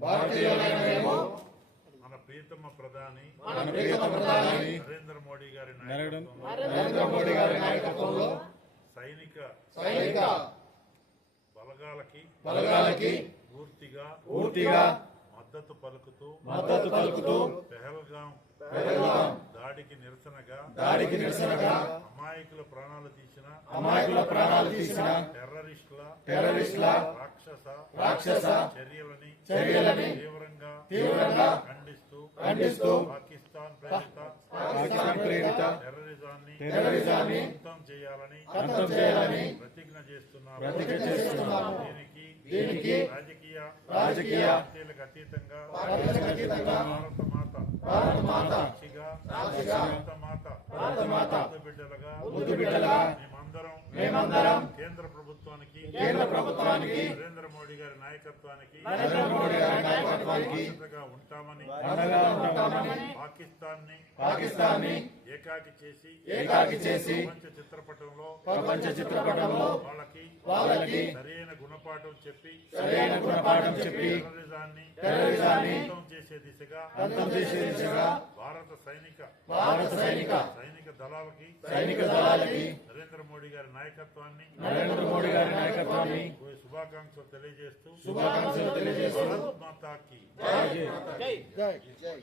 భారతీయులమైన మేము మన ప్రియతమ ప్రధాని నరేంద్ర మోడీ గారి నాయకత్వంలో సైనిక బలగాలకి పూర్తిగా మద్దతు పలుకుతూ పెహల్గాం దాడికి నిరసనగా అమాయకుల ప్రాణాలు తీసిన టెర్రరిస్టుల రాక్షస చర్యలని తీవ్రంగా ఖండిస్తూ పాకిస్తాన్ ప్రేరిత టెర్రరిజాన్ని అంతం చేయాలని ప్రతిజ్ఞ చేస్తున్నాము. దీనికి రాజకీయ పార్టీలకు అతీతంగా భారత మాత ముద్దు బిడ్డలుగా మేమందరం కేంద్ర ప్రభుత్వానికి నరేంద్ర మోడీ గారి నాయకత్వానికి ఉంటామని పాకిస్తాన్ని ఏకాకి చేసి ప్రపంచ చిత్రపటంలో వాళ్ళకి సరైన గుణపాఠం చెప్పి టెర్రరిజాన్ని అంతం చేసే దిశగా భారత సైనిక దళాలకి నరేంద్ర మోడీ గారి నాయకత్వాన్ని శుభాకాంక్షలు తెలియజేస్తూ భారత్ మాతాకి జై.